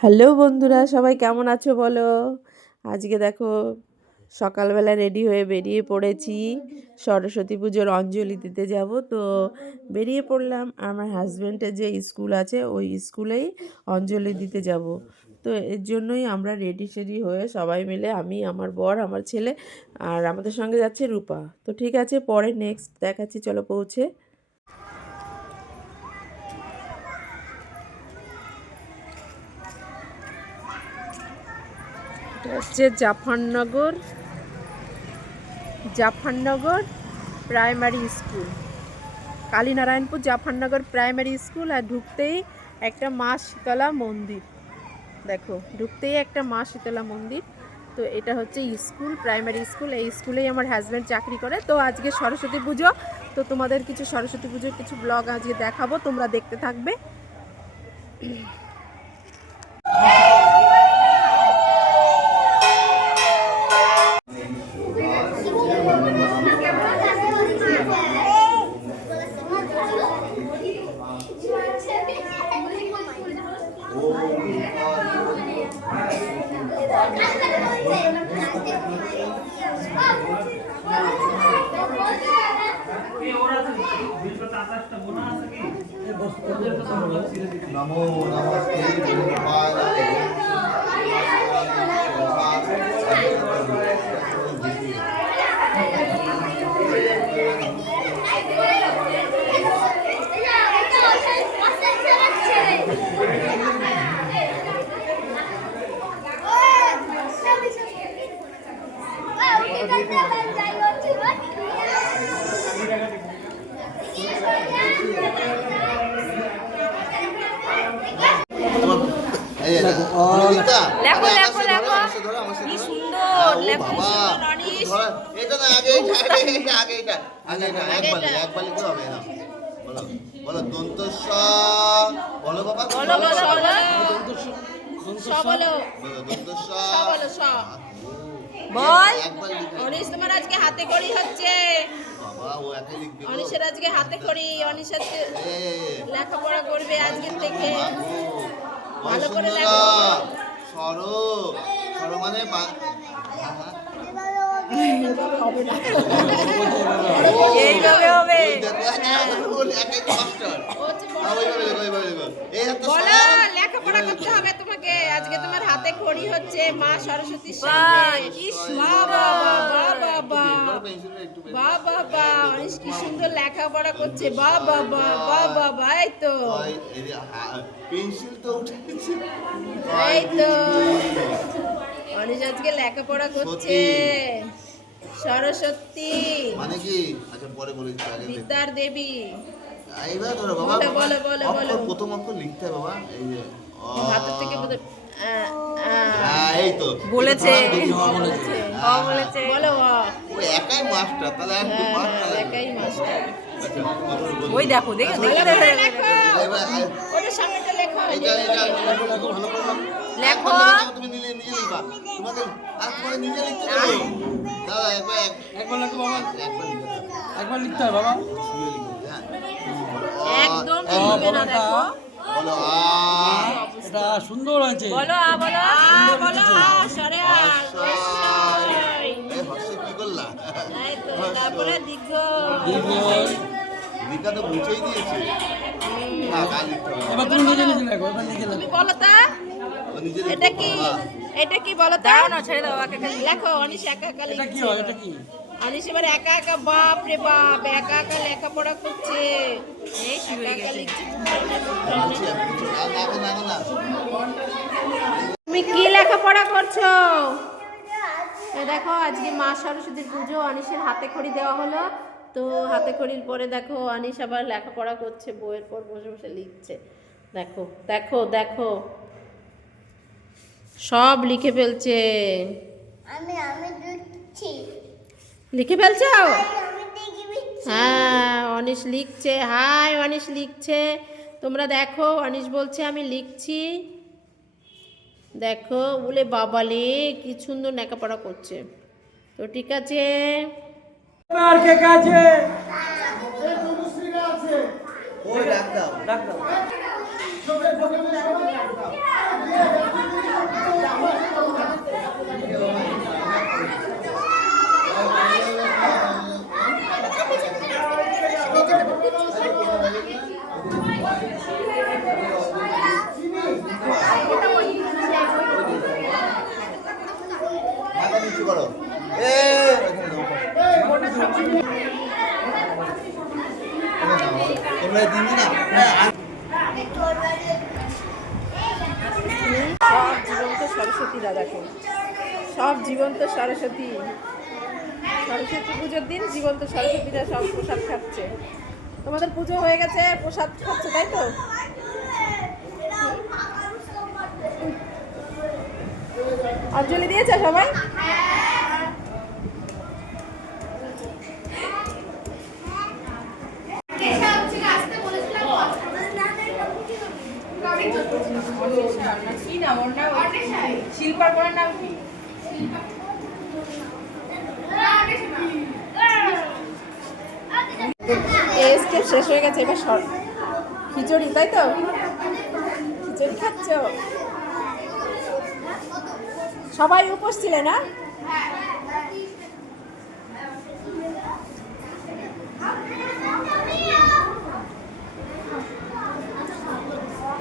Hello বন্ধুরা, সবাই কেমন আছো বলো? আজকে দেখো, সকালবেলা রেডি হয়ে বেরিয়ে পড়েছি। সরস্বতী পুজোর অঞ্জলি দিতে যাব। তো বেরিয়ে পড়লাম, আমার হাজব্যান্ডের যে স্কুল আছে, ওই স্কুলেই অঞ্জলি দিতে যাব। তো এর জন্যই আমরা রেডি সেডি হয়ে সবাই মিলে, আমি, আমার বর, আমার ছেলে আর আমাদের সঙ্গে যাচ্ছে রূপা। তো ঠিক আছে, পরে নেক্সট দেখাচ্ছি, চলো পৌঁছে। এটা হচ্ছে Jafarnagar Jafarnagar primary school. Kalinarayanpur Jafarnagar primary school আর ঢুকতেই একটা মা শীতলা মন্দির। দেখো, ঢুকতেই একটা মা শীতলা মন্দির। তো এটা হচ্ছে স্কুল, প্রাইমারি স্কুল। এই স্কুলেই আমার হাজব্যান্ড চাকরি করে। তো আজকে সরস্বতী পুজো। তো তোমাদের কিছু সরস্বতী পুজোর কিছু ব্লগ আজকে দেখাবো। তোমরা দেখতে থাকবে। নমো নমস্তে গোপালায় এই দেখো ললিতা লেখো, লেখো, লেখো। কি সুন্দর, লেখো, সুন্দর, অনিশ। এটা না, আগে এইটা, আগে এইটা, আগে এইটা, একবার একবার লিখতে হবে না। বলো, বলো, দন্ত স, বলো বাবা, বলো বলো বলো, বলো স বলো দন্ত। স বলো, স। বল। অনিশ তোমার আজকে হাতে করি হচ্ছে। অনিশের আজকে হাতে করি অনিশ আজকে এ, এ, এ। লেখাপড়া করবে আজকের থেকে। ভালো করে সরো, মানে। এইভাবে হবে। বের বাহ বাহ বাহ অনিশ কি সুন্দর লেখাপড়া করছে বাহ বাহ বাহ বাহ এই তো এই পেন্সিল তো উঠেছে এই তো অনিশ আজকে লেখাপড়া করছে সরস্বতী মানে কি আচ্ছা পরে বলেছি আগে বিদ্যার দেবী এইবার ধরো বাবা বলো, বলো, বলো, বলো। প্রথম অক্ষর লিখতে বাবা এই যে হাতের থেকে এই তো। বলেছে। তো, বলেছে। বলো ও একাই মাস্টার তাহলে হ্যাঁ, হ্যাঁ, একাই মাস্টার। আচ্ছা। ওই দেখো দেখে ওটার সামনেটা লেখো। তুমি তোমাকে আর নিজে লিখতে দেবো দাদা একবার এক- একবার লেখো বাবা। একবার লিখে। দাও একবার লিখতে হবে বাবা। হ্যাঁ। একদম অ, না দেখো। বলো আ। এটা সুন্দর হয়েছে। বলো আ বলো আ বলো আ সরে আ রসই। কি করলা? তারপরে দীর্ঘ। লিখা তো বুঝেই দিয়েছে। হ্যাঁ গা লিখতে হবে। এবার তুমি নিজে নিজে লেখো এবার নিজে তুমি বলো তা। ও নিজে লিখবে, এটা কি। এটা বলো তা? না ছেড়ে দাও একা লেখো অনিশ একা একা এটা কি হয়? এটা কি? অনিশ এবার একা একা বাপ রে বাপ একা একা লেখাপড়া করছে। হয়ে লিখছে। না। তুমি কি লেখাপড়া করছ? দেখো আজকে মা সরস্বতীর পুজো অনিশের হাতে খড়ি দেওয়া হলো। তো হাতে খড়ির পরে দেখো অনিশ আবার লেখাপড়া করছে বইয়ের পর বসে বসে লিখছে। দেখো দেখো দেখো। সব লিখে ফেলছে। আমি আমি দিচ্ছি। লিখে ফেলছো? আমি দেখি দিচ্ছি হ্যাঁ অনিশ লিখছে। হাই অনিশ লিখছে। তোমরা দেখো অনিশ বলছে আমি লিখছি। দেখো বলে বাবালে কি সুন্দর লেখাপড়া করছে। তো ঠিক আছে। আর কে কাছে ওই ডাক দাও। সরস্বতীরা দাদাকে। সব জীবন্ত সরস্বতী। সরস্বতী পুজোর দিন জীবন্ত সরস্বতীরা সব প্রসাদ খাচ্ছে। তোমাদের পুজো হয়ে গেছে, প্রসাদ খাচ্ছে, তাই তো? অঞ্জলি দিয়েছে সবাই? কি নাম শেষ হয়ে গেছে, এবার খিচুড়ি, তাই তো? খিচুড়ি খাচ্ছ? সবাই উপোস ছিলে না?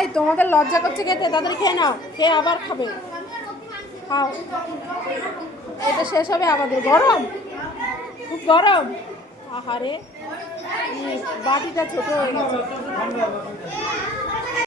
এই, তোমাদের লজ্জা করছে খেতে? তাদের খেয়ে নাও, খেয়ে আবার খাবে। খাও। এটা শেষ হবে আমাদের। গরম? খুব গরম? আহারে। বাটিটা ছোট হয়ে গেছে।